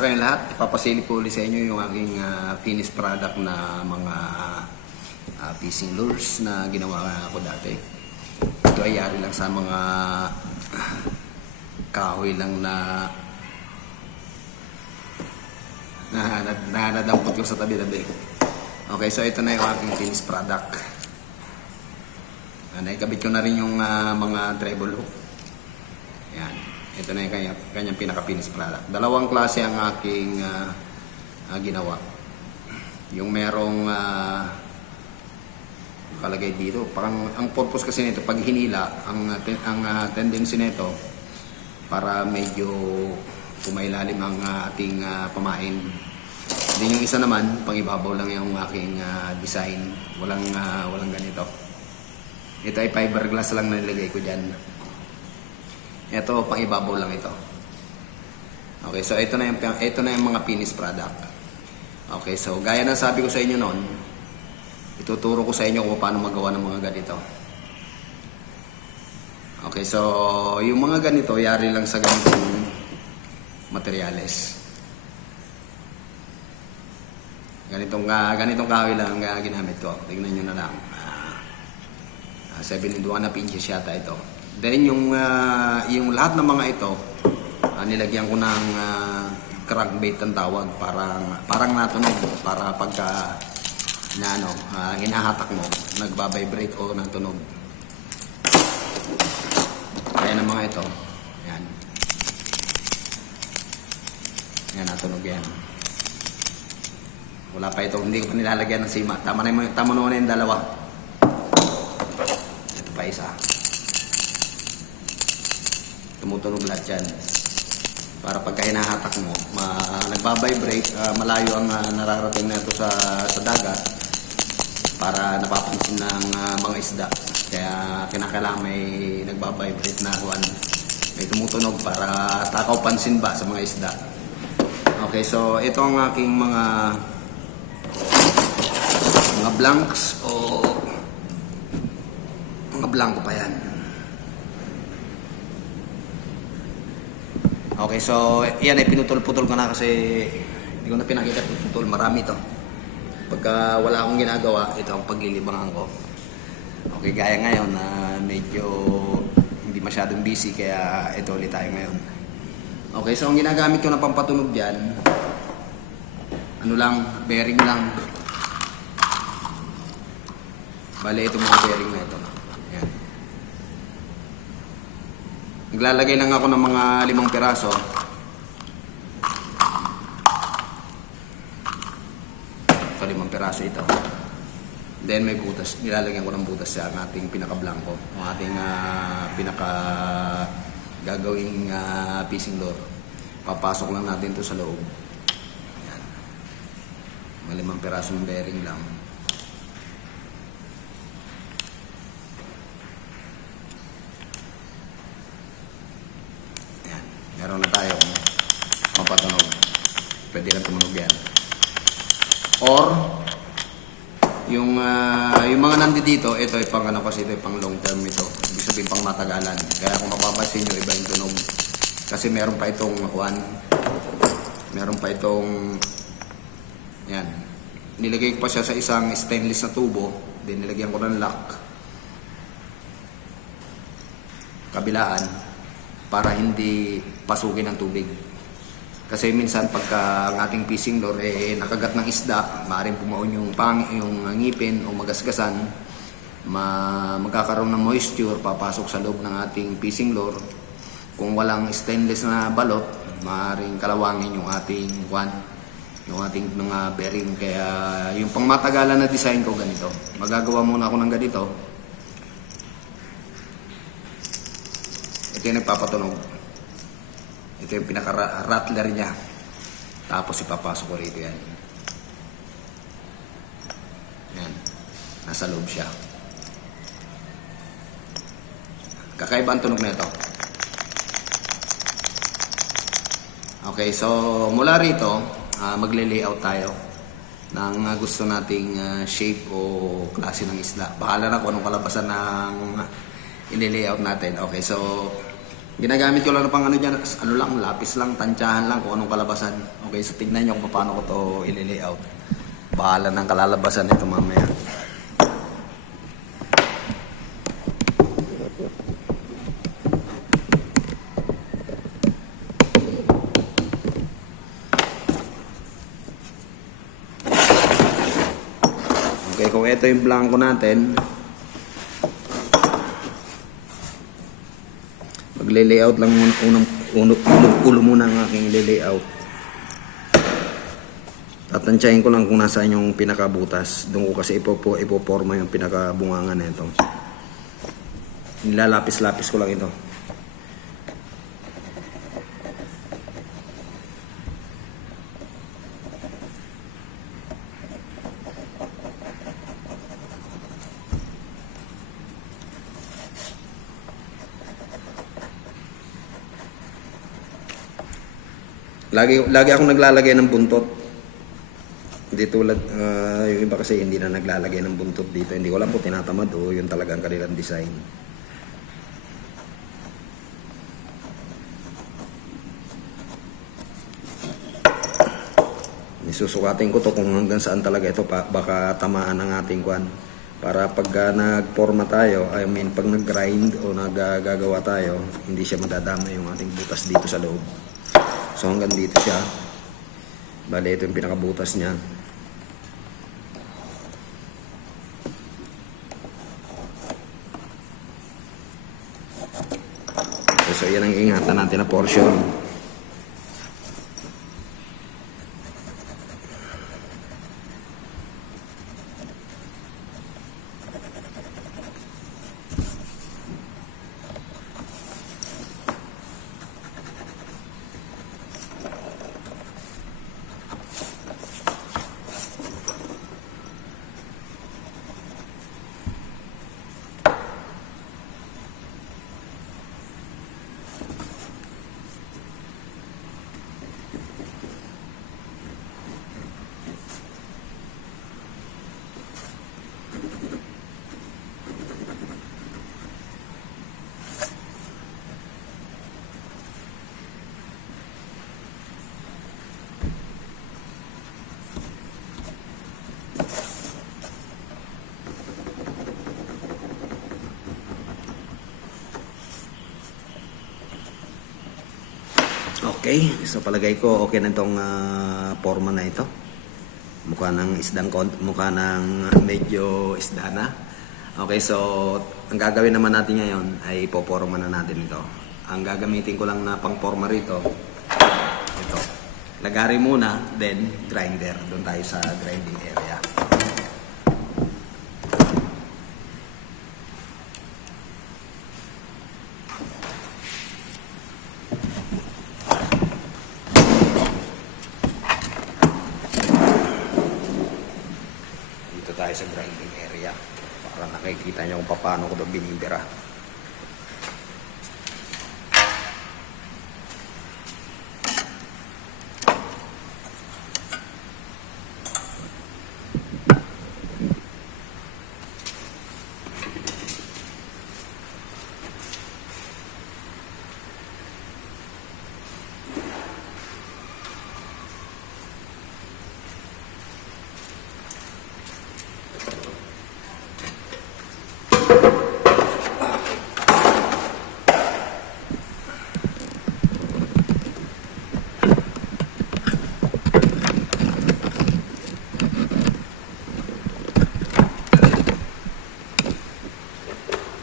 Kamusta kayong lahat? Ipapasili po ulit sa inyo yung aking finished product na mga fishing lures na ginawa ko dati. Ito ay yari lang sa mga kahoy lang na nadampot ko sa tabi-tabi. Okay, so ito na yung aking finished product. Naikabit ko na rin yung mga treble hook. Yan. Ito na yung kanyang pinaka-finished product. Dalawang klase ang aking ginawa. Yung merong kalagay dito. Parang ang purpose kasi nito pag hinila, ang tendency nito para medyo pumailalim ang ating pamain. Then yung isa naman, pang ibabaw lang yung aking design. Walang ganito. Ito ay fiberglass lang na nilagay ko dyan. Ito, pang ibabaw lang ito. Okay, so ito na yung mga finished product. Okay, so gaya ng sabi ko sa inyo noon, ituturo ko sa inyo kung paano magawa ng mga ganito. Okay, so yung mga ganito, yari lang sa ganitong materyales. Ganitong kahoy lang ang ginamit ko. Tignan nyo na lang. 7 in 1 inches yata ito. Then yung lahat ng mga ito, nilagyan ko ng crankbait ang tawag, parang natunog para pagka hinahatak mo, nagba-vibrate o natunog. Kaya ng mga ito, yan. Yan, natunog yan. Wala pa ito, hindi ko pa nilalagyan ng sima. Tama na yung dalawa. Ito pa isa. Tumutunog lahat yan. Para pagka hinahatak mo, nagbabibrate, malayo ang nararating na ito sa dagat para napapansin ng mga isda. Kaya kinakailangan may nagbabibrate na huwan. May tumutunog para takaw pansin ba sa mga isda. Okay, so ito ang aking mga blanks o mga blanco pa yan. Okay, so yan ay pinutol-putol ko na kasi hindi ko na pinakita putol. Marami ito. Pagka wala akong ginagawa, ito ang paglilibangan ko. Okay, gaya ngayon na medyo hindi masyadong busy kaya ito ulit tayo ngayon. Okay, so ang ginagamit ko na pampatunog dyan, bearing lang. Bale, itong mga bearing na ito. Yan. Naglalagay lang ako ng mga 5 piraso. Ito 5 piraso ito. Then may butas. Nilalagyan ko ng butas sa ating pinaka-blanco. Ang ating gagawing fishing lure. Papasok lang natin ito sa loob. Yan. May 5 piraso ng bearing lang. Meron na tayong mapatunog. Pwede lang tumunog yan. Or, yung mga nandito, ito ay pang kasi ito ay pang long term ito. Ibig sabihin pang matagalan. Kaya kung mapapansin nyo, iba yung tunog. Kasi meron pa itong yan. Nilagay ko pa siya sa isang stainless na tubo. Then nilagyan ko ng lock. Kabilaan. Para hindi pasukin ng tubig. Kasi minsan pagka ang ating fishing lure nakagat ng isda, maaaring pumaon yung ngipin o magasgasan, magkakaroon ng moisture, papasok sa loob ng ating fishing lure. Kung walang stainless na balot, maaaring kalawangin yung ating mga bearing. Kaya yung pangmatagalan na design ko ganito. Magagawa muna ako ng ganito. Ito yung nagpapatunog. Ito yung pinaka-rattler niya. Tapos ipapasok ko rito yan. Yan. Nasa loob siya. Kakaiba ang tunog na ito. Okay, so mula rito, magle-layout tayo ng gusto nating shape o klase ng isla. Bahala na kung anong kalabasan ng i-layout natin. Okay, so Ginagamit ko lang na pang ano dyan, ano lang, lapis lang, tansyahan lang kung anong kalabasan. Okay, so tignan nyo kung paano ko to i-layout. Bahala ng kalalabasan nito mamaya. Okay, kung ito yung blanco natin, magle-layout lang muna, ulo muna ang aking layout. Tatansyahin ko lang kung nasaan yung pinakabutas. Doon ko kasi ipoporma yung pinakabungangan na ito. Nilalapis-lapis ko lang ito. Lagi akong naglalagay ng buntot. Hindi tulad yung iba kasi hindi na naglalagay ng buntot dito. Hindi ko alam po tinatamad o yun talaga ang kanilang design. Isusukatin ko to kung hanggang saan talaga ito baka tamaan ng ating kwan. Para pagka nag-forma tayo, I mean pag nag-grind o naggagawa tayo, hindi siya madadama yung ating butas dito sa loob. So hanggang dito siya. Bale, ito yung pinakabutas niya. So yan ang ingatan natin na portion. Okay, so palagay ko okay na itong forma na ito. Mukha ng medyo isda na. Okay, so ang gagawin naman natin ngayon ay ipoporma na natin ito. Ang gagamitin ko lang na pang-forma rito, ito. Lagari muna, then grinder. Doon tayo sa grinding area. Tayo sa grinding area para nakikita nyo kung paano ko ito binibira.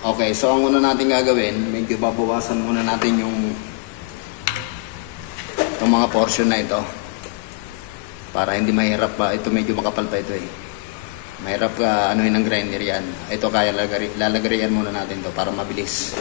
Okay, so ang una natin gagawin, medyo babawasan muna natin yung mga portion na ito para hindi mahirap pa. Ito medyo makapal pa ito eh. Mahirap anuhin ng grinder yan. Ito kaya lalagarian muna natin to para mabilis.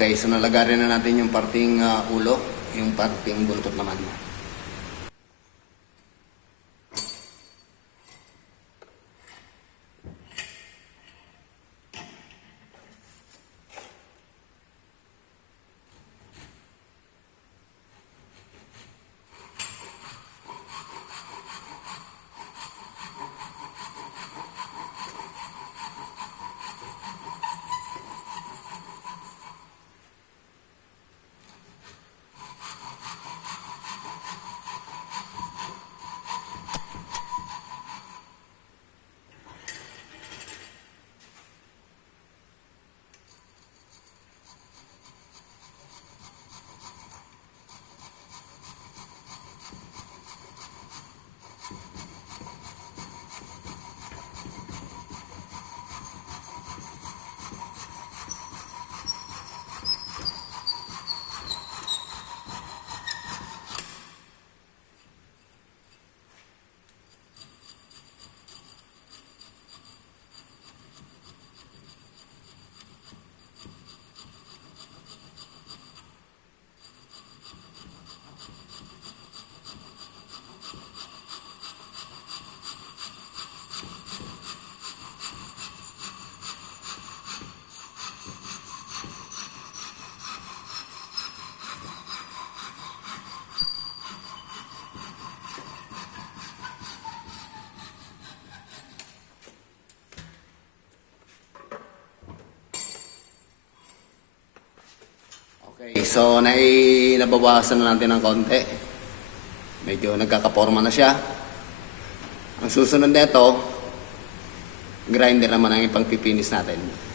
Okay, so nalagarin na natin yung parting ulo, yung parting buntot naman. Okay, so nababawasan na natin ng konti. Medyo nagkakaporma na siya. Ang susunod nito, grinder naman ang ipangpipinis natin.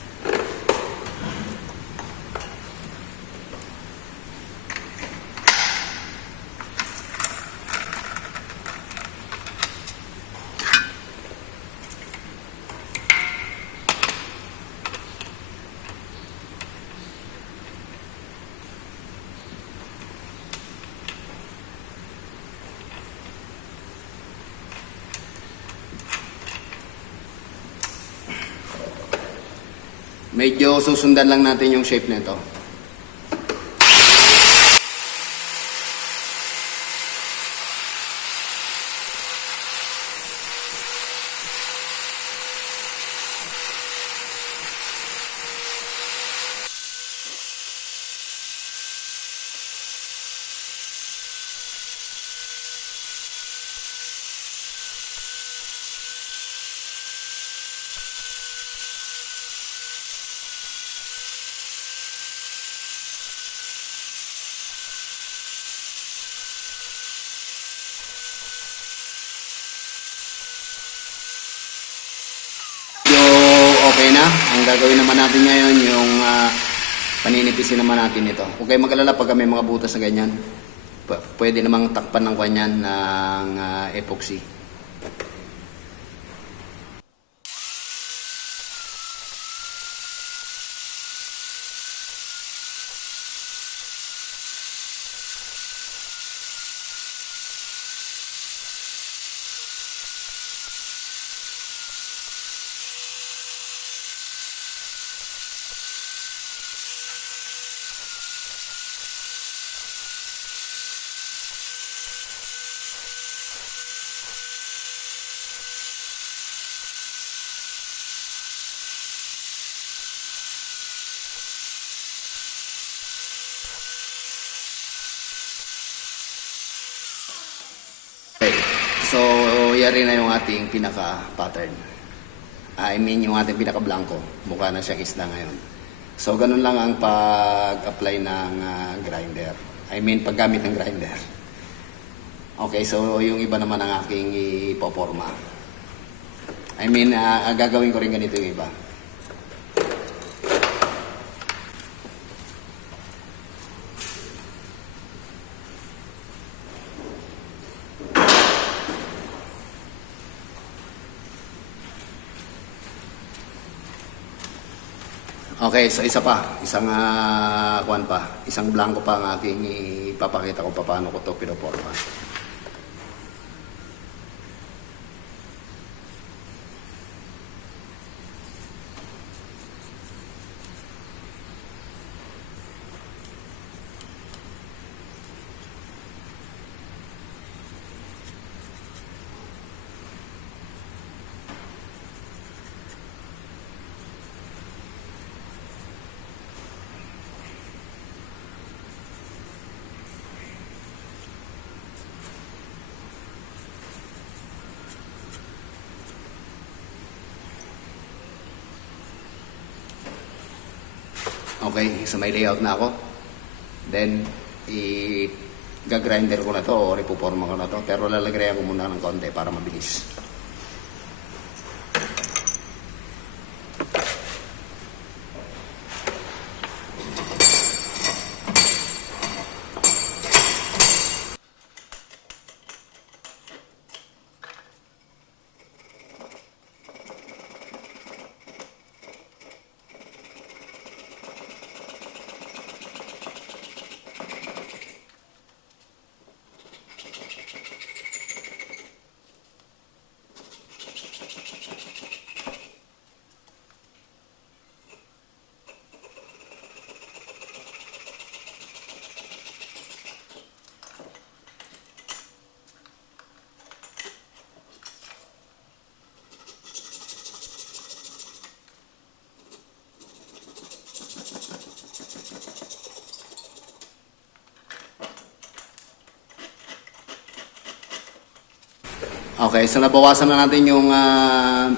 Medyo susundan lang natin yung shape nito. Okay na. Ang gagawin naman natin ngayon yung paninipisin naman natin ito. Huwag kayong mag-alala pag may mga butas na ganyan. Pwede namang takpan ng kanyan ng epoxy. So, yari na yung ating pinaka-pattern. I mean, yung ating pinaka-blanco. Mukha na siyang isda ngayon. So, ganun lang ang pag-apply ng grinder. I mean, paggamit ng grinder. Okay, so yung iba naman ang aking ipoporma. I mean, gagawin ko rin ganito yung iba. Okay, so isa pa, isang isang blanco pa ang aking ipapakita ko paano ko ito pinoporma. Okay, so may layout na ako. Then, i-grinder ko na to o ipuporma ko na to. Pero lalagyan ko muna ng konti para mabilis. Okay, so nabawasan na natin yung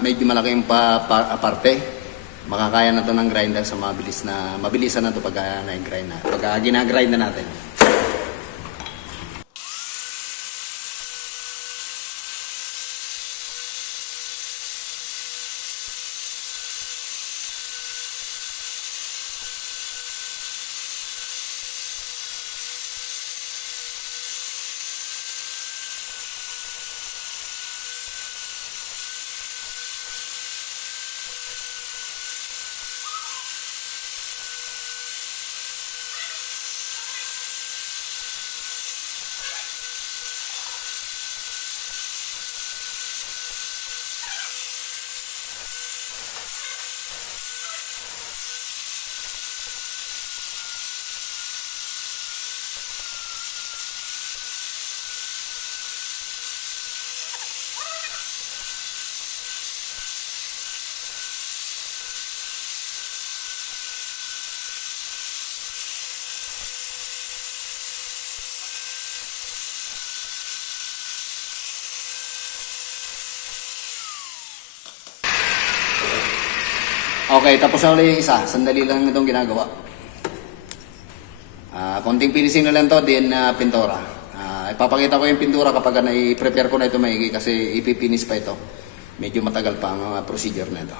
medyo malaking parte. Makakaya na to ng grinder sa mabilisan na to pag na-grind na. Pag ginagrind na natin. Okay, tapos na ulit yung isa. Sandali lang itong ginagawa. Konting finishing na lang to, then pintura. Ipapakita ko yung pintura kapag na-prepare ko na ito maigi kasi ipipinis pa ito. Medyo matagal pa ang procedure na ito.